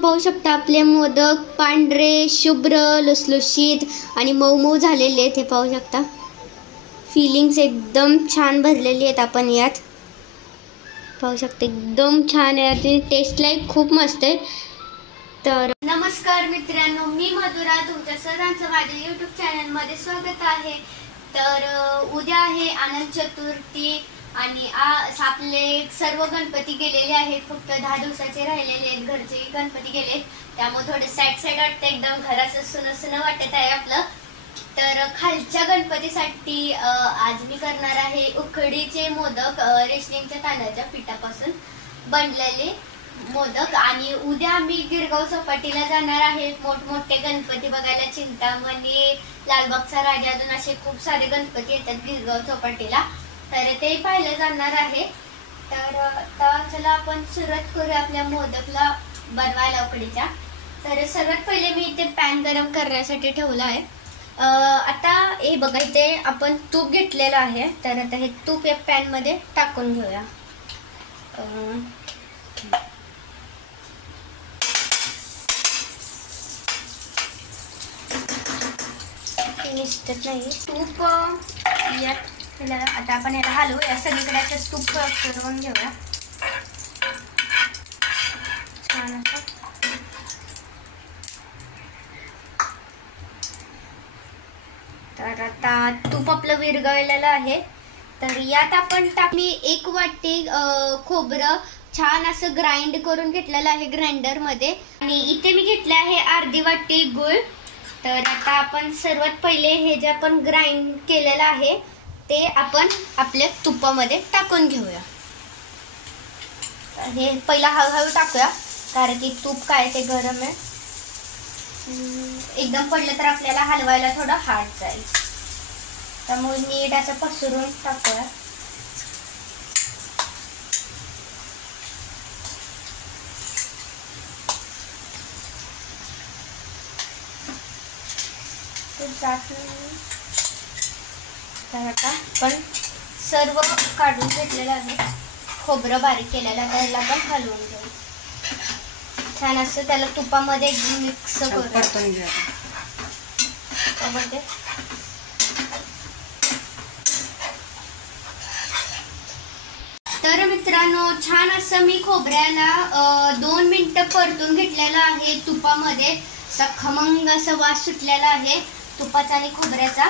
पाहू शकता आपले मोदक पांढरे शुभ्र लुसलुशीत आणि मऊ मऊ झालेले आहेत. हे पाहू शकता. फिलिंग्स एकदम छान भरलेली आहेत. आपण यात पाहू शकता एकदम छान आहे आणि टेस्टलाही खूप मस्त आहे. तर नमस्कार मित्रांनो, मी मधुरा, तुमच्या सर्वांचं माझ्या यूट्यूब चॅनलमध्ये स्वागत आहे. तर उद्या आहे अनंत चतुर्थी आणि आज आपले सर्व गणपती गेलेले आहेत. फक्त 10 दिवसाचे राहिलेले आहेत. घरचे गणपती गेलेत, त्यामुळे थोडं सॅड वाटतं. एकदम घराचं सुनं वाटत आहे आपलं. तर खालच्या गणपतीसाठी आज मी करणार आहे उकडीचे मोदक, रेशनिंगच्या तांदळाच्या पिठापासून बनलेले मोदक. आणि उद्या मी गिरगाव चौपाटीला जाणार आहे मोठमोठे गणपती बघायला. चिंतामणी, लालबागचा राजा, अजून असे खूप सारे गणपती येतात गिरगाव चौपाटीला, तर ते पाहायला जाणार आहे. तर चला आपण सुरुवात करूया आपल्या मोदकला बनवायला उकडीच्या. तर सर्वात पहिले मी इथे पॅन गरम करण्यासाठी ठेवला आहे. आता हे बघा, इथे आपण तूप घेतलेलं आहे. तर आता हे तूप या पॅन मध्ये टाकून घेऊया. निसटत नाही तूप यात. आता आपण याला हलवूया, सगळीकडे असं तूप करून घेऊया छान असं. तर आता तूप आपलं विरघळलेलं आहे. तर यात आपण टाकली 1 वाटी खोबरं छान असं ग्राइंड करून घेतलेलं आहे ग्राइंडर मध्ये. आणि इथे मी घेतले आहे अर्धी वाटी गूळ. तर आता आपण सर्वात पहिले हे जे आपण ग्राइंड केलेलं आहे ते आपण आपल्या तुपामध्ये टाकून घेऊया. हे पहिला हळूहळू टाकूया, कारण की तूप काय ते गरम आहे. एकदम पडलं तर आपल्याला हलवायला थोडं हार्ड जाईल, त्यामुळे नीट असं पसरून टाकूया. तर आता आपण सर्व काढून घेतलेलं आहे. खोबरं बारीक केलेलं आहे, त्याला आपण हलवून घेऊ छान असं. त्याला तुपामध्ये मिक्स करून घेऊया. तर मित्रांनो, छान असं मी खोबऱ्याला 2 मिनिटं परतून घेतलेलं आहे तुपामध्ये. असा खमंग असा वास सुटलेला आहे तुपाचा आणि खोबऱ्याचा.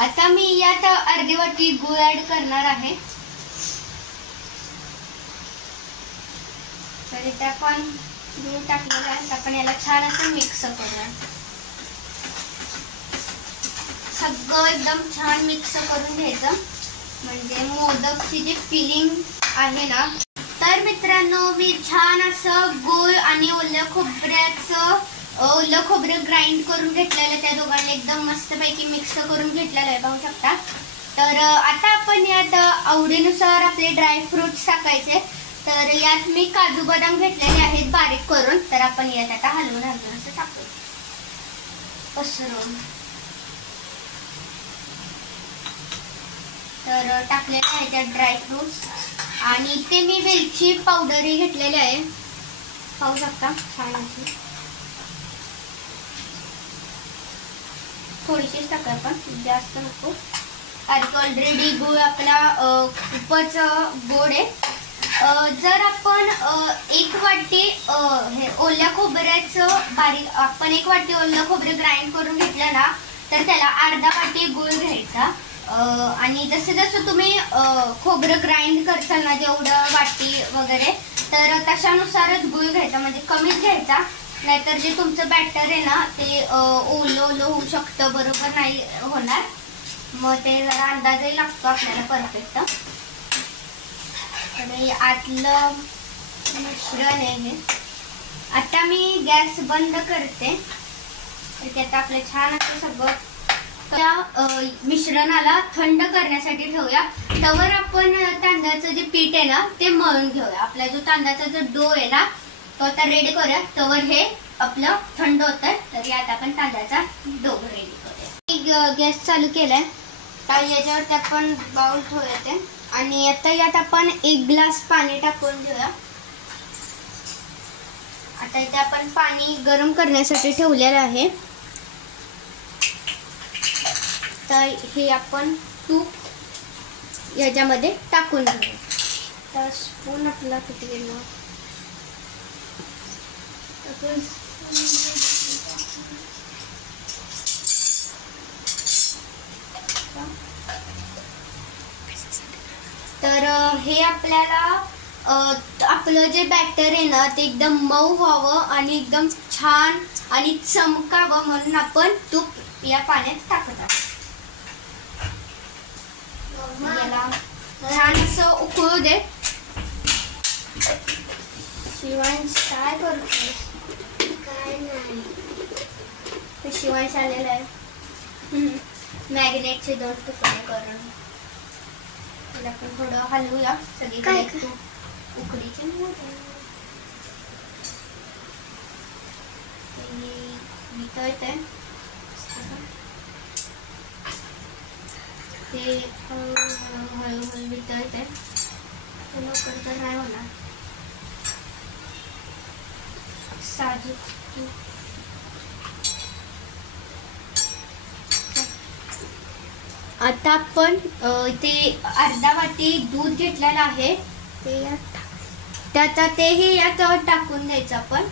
आता मी यात अर्धी वाटी गूळ ऍड करणार आहे. तर इथे आपण गूळ टाकलेला आहे. आपण याला छान असं मिक्स करूया. सगळं एकदम छान मिक्स करून घ्यायचं, म्हणजे मोदकची जी फिलिंग आहे ना. तर मित्रांनो, मी छान असं गूळ आणि ओलं खोबरं ग्राइंड करून घेतलेलं, त्या दोघांना एकदम मस्तपैकी मिक्स करून घेतलेलं आहे, पाहू शकता. तर आता आपण यात आवडीनुसार आपले ड्रायफ्रुट्स टाकायचे. तर यात मी काजू बदाम घेतलेले आहेत बारीक करून. तर आपण यात आता हलवून असं टाकू पसरून. तर टाकलेले आहे त्यात ड्रायफ्रुट्स. आणि इथे मी वेलची पावडरही घेतलेली आहे, पाहू शकता छान अशी. थोडीशीच टाका आपण, जास्त नको, कारण ऑलरेडी गूळ आपला खूपच गोड आहे. जर आपण 1 वाटी हे ओल्या खोबऱ्याचं आपण 1 वाटी ओलं खोबरं ग्राइंड करून घेतलं ना, तर त्याला अर्धा वाटी गूळ घ्यायचा. आणि जसं तुम्ही खोबरं ग्राइंड करताल ना, जेवढं वाटी वगैरे, तर तशानुसारच गूळ घ्यायचा, म्हणजे कमीच घ्यायचा. नाहीतर जे तुमचं बॅटर आहे ना, ते ओलं होऊ शकतं, बरोबर नाही होणार. मग ते जरा अंदाजही लागतो आपल्याला परफेक्ट. तर आतलं मिश्रण आहे हे. आता मी गॅस बंद करते. तर आता आपलं छान असं सगळं त्या मिश्रणाला थंड करण्यासाठी ठेवूया. तवर आपण तांदळाचं जे पीठ आहे ना, ते मळून घेऊया. आपला जो तांदळाचा जो डो आहे ना, तो आता रेडी करूया. तवर हे आपलं थंड होतं. तर यात आपण तांदळाचा डो रेडी करूया. गॅस चालू केलाय. तर याच्यावरती आपण बाउल ठेवूया आणि आता यात आपण 1 ग्लास पाणी टाकून घेऊया. आता इथे आपण पाणी गरम करण्यासाठी ठेवलेलं आहे. तर हे आपण तूप याच्यामध्ये टाकून घेऊ. तर स्पून आपला किती गेला तर हे आपल्याला आपलं जे बॅटर आहे ना ते एकदम मऊ व्हावं आणि एकदम छान आणि चमकावं म्हणून आपण तूप या पाण्यात टाकत आहोत. याला छान असं उकळू दे. शिवांश काय करतोय? काय नाही, शिवांश आलेला आहे मॅरिनेटचे 2 तुकडे करून. त्याला आपण थोडं हलवूया सगळीकडे उकडीचे वितळते ते हळूहळू वितळते. लवकर तर नाही होणार. साजूक आता आपण इथे अर्धा वाटी दूध घेतलेलं आहे ते त्यात तेही यात टाकून द्यायचं आपण.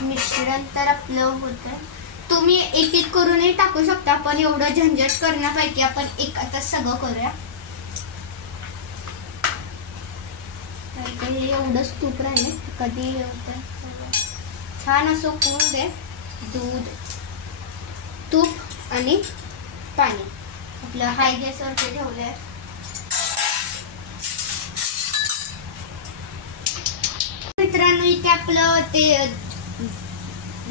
मिश्रण तर आपलं होतं. तुम्ही एक एक करूनही टाकू शकता पण एवढं झंझट करण्यापैकी आपण आता सगळं करूया. हे एवढंच तूप राहिले कधी होतं. छान असं उकळून दे. दूध तूप आणि पाणी आपलं हाय गॅसवरती ठेवलंय. मित्रांनो इथे आपलं ते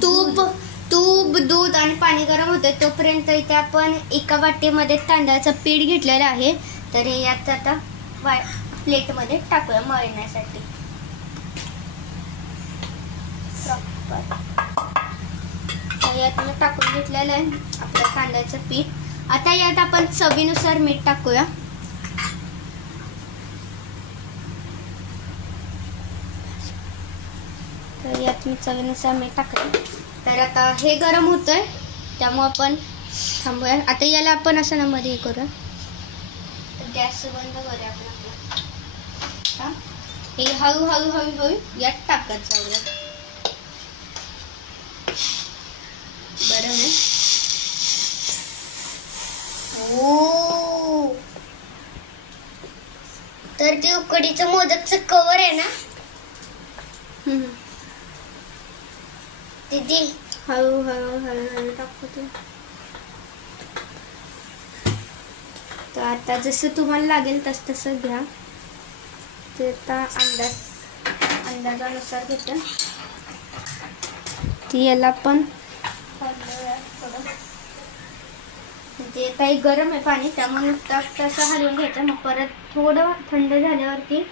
तूप दूध आणि पाणी गरम होते तोपर्यंत इथे आपण एका वाटीमध्ये तांदळाचं पीठ घेतलेलं आहे. तर हे यात आता प्लेटमध्ये टाकूया मळण्यासाठी. यात मी टाकून घेतलेलं आहे आपलं तांदळाचं पीठ. आता यात आपण चवीनुसार मीठ टाकूया. तर यात मी चवीनुसार मीठ टाकले. तर आता हे गरम होतंय त्यामुळे आपण थांबूया. आता याला आपण असं ना मध्ये हे करूया. गॅस बंद करूया आपण आपला. हे हळूहळू यात टाकत जाऊया. गरम आहे. ओ तर ते उकडीचं मोदकचं कवर आहे ना दीदी. हळूहळू टाकतो. तर आता जसं तुम्हाला लागेल तसं घ्या. ते आता अंदाजानुसार घेतो. ती याला पण म्हणजे काही गरम आहे पाणी त्यामुळे तसं हलवून घ्यायचं. मग परत थोडं थंड झाल्यावरती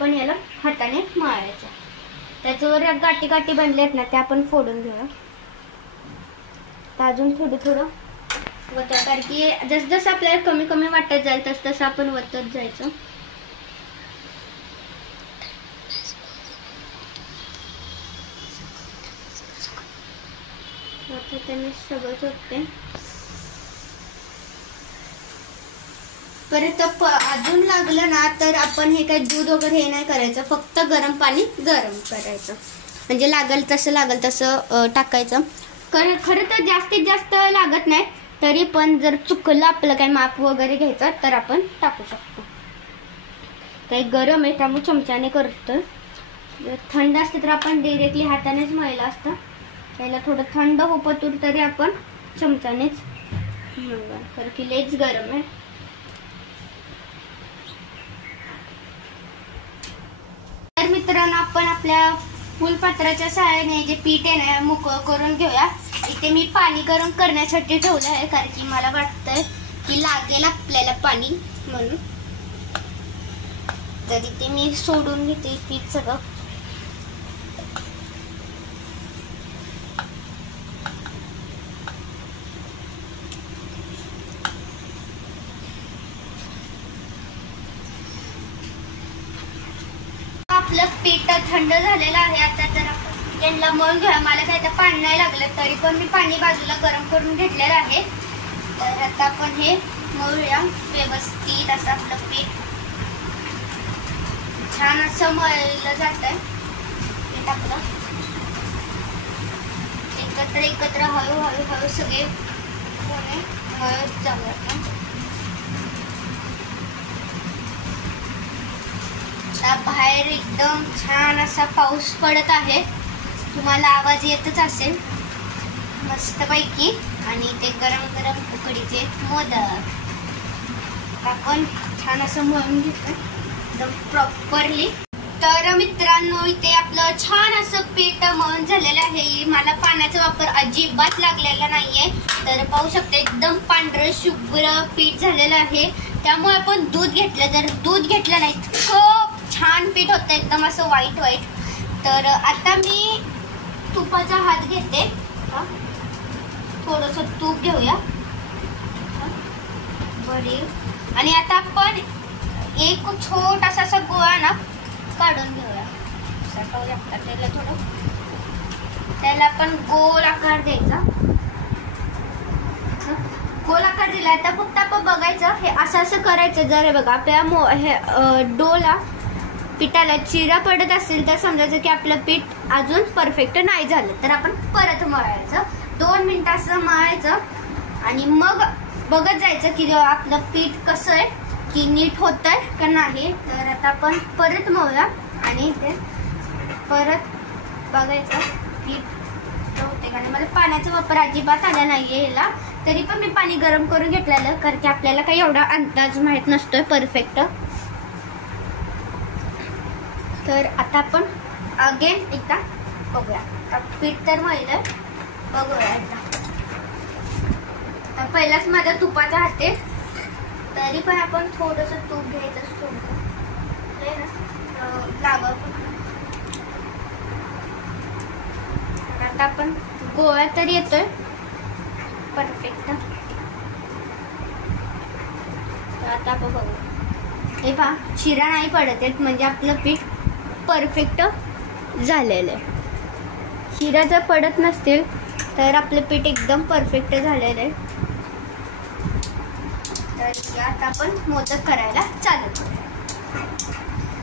पण याला हाताने मळायचं. त्याच्यावर गाठी गाठी बनले आहेत ना त्या आपण फोडून घेऊया. अजून थोडं वतत कारण की जसं आपल्याला कमी कमी वाटत जाईल तसं आपण वतत जायचं. आता त्यांनी सगळंच होते. परत अजून लागलं ना तर आपण हे काही दूध वगैरे हे नाही करायचं. फक्त गरम पाणी गरम करायचं म्हणजे लागल तसं टाकायचं. खरं तर जास्तीत जास्त लागत नाही तरी पण जर चुकलं आपलं काही माप वगैरे घ्यायचं तर आपण टाकू शकतो. काही गरम आहे त्यामुळे चमच्याने करतो. जर थंड असते तर आपण डायरेक्टली हातानेच मळलं असतं. त्याला थोडं थंड होपतूर तरी आपण चमच्यानेच मळलं कारण की लयच गरम आहे. तर मित्रांनो आपण आपल्या फुलपात्राच्या सहाय्याने जे पीठ आहे ना मोकळं करून घेऊया. इथे मी पाणी गरम करण्यासाठी ठेवलं आहे कारण की मला वाटतंय की लागेल आपल्याला पाणी म्हणून. तर इथे मी सोडून घेते पीठ सगळं. आपलं पीठ थंड झालेलं आहे. आता तर आपण यांना मळून घेऊया. मला काय आता पाणी नाही लागलं, तरी पण मी पाणी बाजूला गरम करून घेतलेलं आहे. तर आता आपण हे मळूया व्यवस्थित. असं आपलं पीठ छान असं मळलं जात आहे. पीठ आपलं एकत्र हळूहळू सगळे मळत जाऊया. बाहेर एकदम छान असा पाऊस पडत आहे, तुम्हाला आवाज येतच असेल मस्तपैकी. आणि ते गरम गरम उकडीचे मोदक आपण छान असं मळून घेतो एकदम प्रॉपरली. तर मित्रांनो, इथे आपलं छान असं पीठ मळून झालेलं आहे. मला पाण्याचा वापर अजिबात लागलेला नाहीये. तर पाहू शकता एकदम पांढरं शुभ्र पीठ झालेलं आहे. त्यामुळे आपण दूध घेतलं, जर दूध घेतलं नाही खूप छान पीठ होतं एकदम असं व्हाईट. तर आता मी तुपाचा हात घेते. थोडंसं तूप घेऊया बरी. आणि आता आपण एक छोटासा असा गोळा ना काढून घेऊया. त्याला थोडं त्याला आपण गोल आकार द्यायचा. गोल आकार दिला. आता फक्त आपण बघायचं हे असं करायचं. जर बघा आपल्या डोला पिठाला चिरा पडत असेल तर समजायचं की आपलं पीठ अजून परफेक्ट नाही झालं. तर आपण परत मळायचं. 2 मिनिटं असं मळायचं आणि मग बघत जायचं की आपलं पीठ कसं आहे, की नीट होतंय का नाही. तर आता आपण परत मळूया आणि ते परत बघायचं की होते का नाही. मला पाण्याचा वापर अजिबात आला नाहीये याला, तरी पण मी पाणी गरम करून घेतलेलं, कारण की आपल्याला काही एवढा अंदाज माहित नसतोय परफेक्ट. तर आता आपण अगेन एकदा बघूया. पीठ तर मळलंय, बघूया एकदा. पहिलाच माझा तुपाचा हात आहे, तरी पण आपण थोडंसं तूप घ्यायचं. आता आपण गोळा तरी येतोय परफेक्ट. आता आपण बघू. हे पहा, शिरा नाही पडत आहेत, म्हणजे आपलं पीठ परफेक्ट झालेलं आहे. शिरा जर पडत नसतील तर आपलं पीठ एकदम परफेक्ट झालेलं आहे. तर आता आपण मोदक करायला चालू करूया.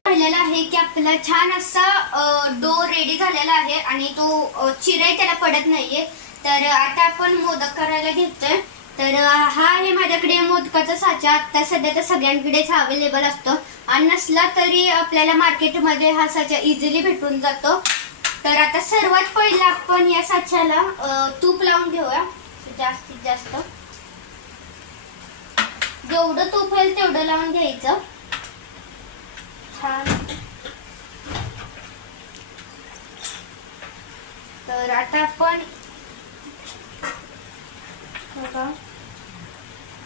झालेला आहे की आपला छान असा डो रेडी झालेला आहे आणि तो चिराई त्याला पडत नाहीये. तर आता आपण मोदक करायला घेतोय. तर हा आहे माझ्याकडे मोदकाचा साचा. आता सध्या तर सगळ्यांकडेच अवेलेबल असतो आणि नसला तरी आपल्याला मार्केटमध्ये हा साचा इझिली भेटून जातो. तर आता सर्वात पहिला आपण या साच्याला तूप लावून घेऊया. जास्तीत जास्त जेवढं तूप होईल तेवढं लावून घ्यायचं. छान. तर आता आपण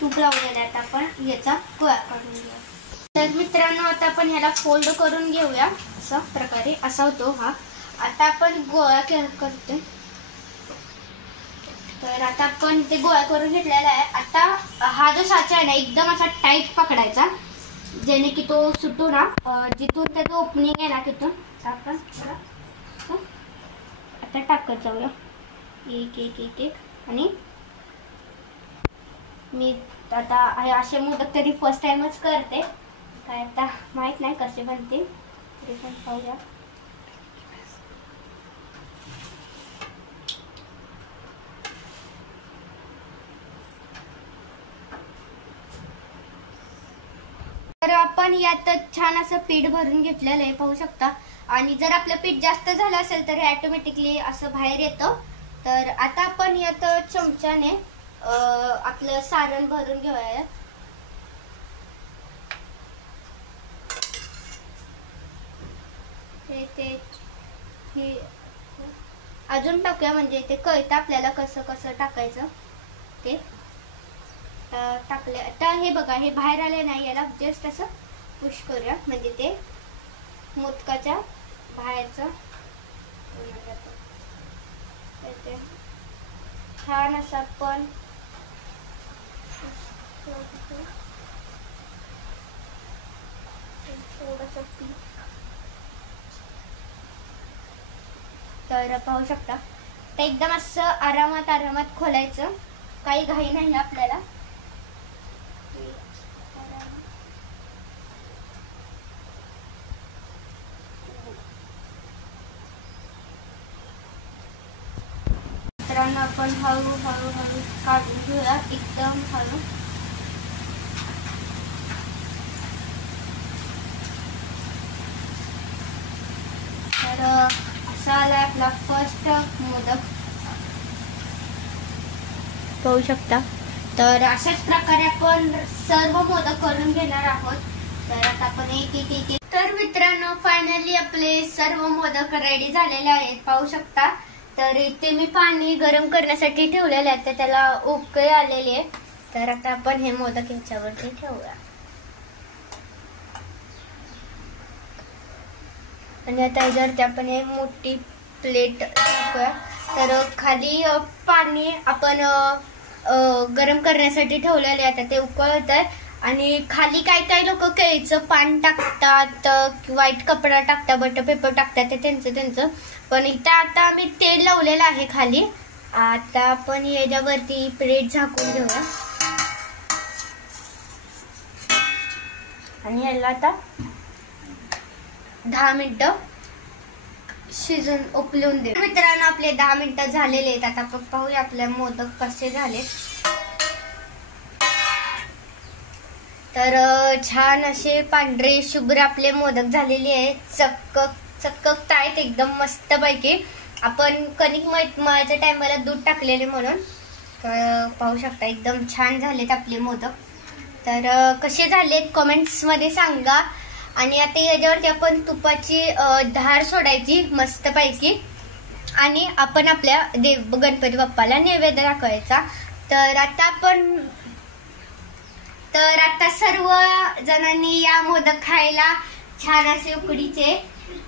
तूप लावलेलं आहे. आता आपण याचा गोळा काढून घेऊया. तर मित्रांनो, आता आपण ह्याला फोल्ड करून घेऊया. असा प्रकारे असा होतो हा. आता आपण गोळा करते. तर आता आपण ते गोळा करून घेतलेला आहे. आता हा जो साचा आहे ना एकदम असा टाईट पकडायचा, जेणे की तो सुटू ना. जिथून त्याचं ओपनिंग आहे ना तिथून आपण आता टाकत जाऊया एक एक एक एक. आणि मी आता असे मोदक तरी फर्स्ट टाइमच करते, काय आता माहित नाही कसे बनते, तरी पण पाहूया. तर आपण यात छान असं पीठ भरून घेतलेलं आहे, पाहू शकता. आणि जर आपलं पीठ जास्त झालं असेल तर ऑटोमॅटिकली असं बाहेर येतं. तर आता आपण यात चमच्याने आपलं सारण भरून घेऊया. हे अजून टाकूया, म्हणजे ते कळतं आपल्याला कसं कसं टाकायचं ते. टाकले आता हे बघा, हे बाहेर आले नाही, याला जस्ट असं पुश करूया, म्हणजे ते मोदकाच्या बाहेरचं छान असं आपण थोडंसं पीठ तर पाहू शकता तर एकदम असं आरामात खोलायचं, काही घाई नाही आपल्याला. मित्रांनो आपण हळू काढून घेऊया एकदम हळू. तर असा आलाय आपला फर्स्ट मोदक, पाहू शकता. तर अशाच प्रकारे आपण सर्व मोदक करून घेणार आहोत. तर आता आपण एक. तर मित्रांनो फायनली आपले सर्व मोदक रेडी झालेले आहेत, पाहू शकता. तर इथे मी पाणी गरम करण्यासाठी ठेवलेले आहे, तर त्याला उकळी आलेली आहे. तर आता आपण हे मोदक याच्यावरती ठेवूया आणि आता याच्यावरती आपण एक मोठी प्लेट टाकूया. तर खाली पाणी आपण गरम करण्यासाठी ठेवलेले आहे, आता ते उकळत आहे. आणि खाली काही लोक केळीचं पान टाकतात, व्हाईट कपडा टाकतात, बटर पेपर टाकतात, ते त्यांचं. पण इथं आता आम्ही तेल लावलेलं आहे खाली. आता आपण याच्यावरती प्लेट झाकून घेऊया आणि याला आता 10 मिनिटं शिजून उकळून दे. मित्रांनो आपले 10 मिनिटं झालेले आहेत. आता आपण पाहूया आपले मोदक कसे झाले. तर छान असे पांढरे शुभ्र आपले मोदक झालेले आहेत, चक्कक आहेत एकदम मस्त पैकी. आपण कणिक मळायच्या टायमाला दूध टाकलेले म्हणून. तर पाहू शकता एकदम छान झालेत आपले मोदक. तर कसे झालेत कमेंट्स मध्ये सांगा. आणि आता याच्यावरती आपण तुपाची धार सोडायची मस्त पैकी आणि आपण आपल्या गणपती बाप्पाला नैवेद्य दाखवायचा. तर आता सर्व जणांनी या मोदक खायला, छान असे उकडीचे.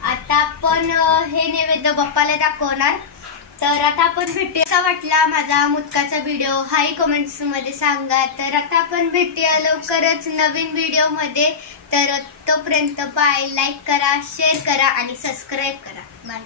आता आपण हे नैवेद्य बाप्पाला दाखवणार. तर आता आपण भेटूया. कसा वाटला माझा मोदकाचा व्हिडिओ हाही कमेंट्स मध्ये सांगा. तर आता आपण भेटूया लवकरच नवीन व्हिडिओ मध्ये. तर तोपर्यंत बाय. लाईक करा, शेअर करा आणि सबस्क्राईब करा. बाय.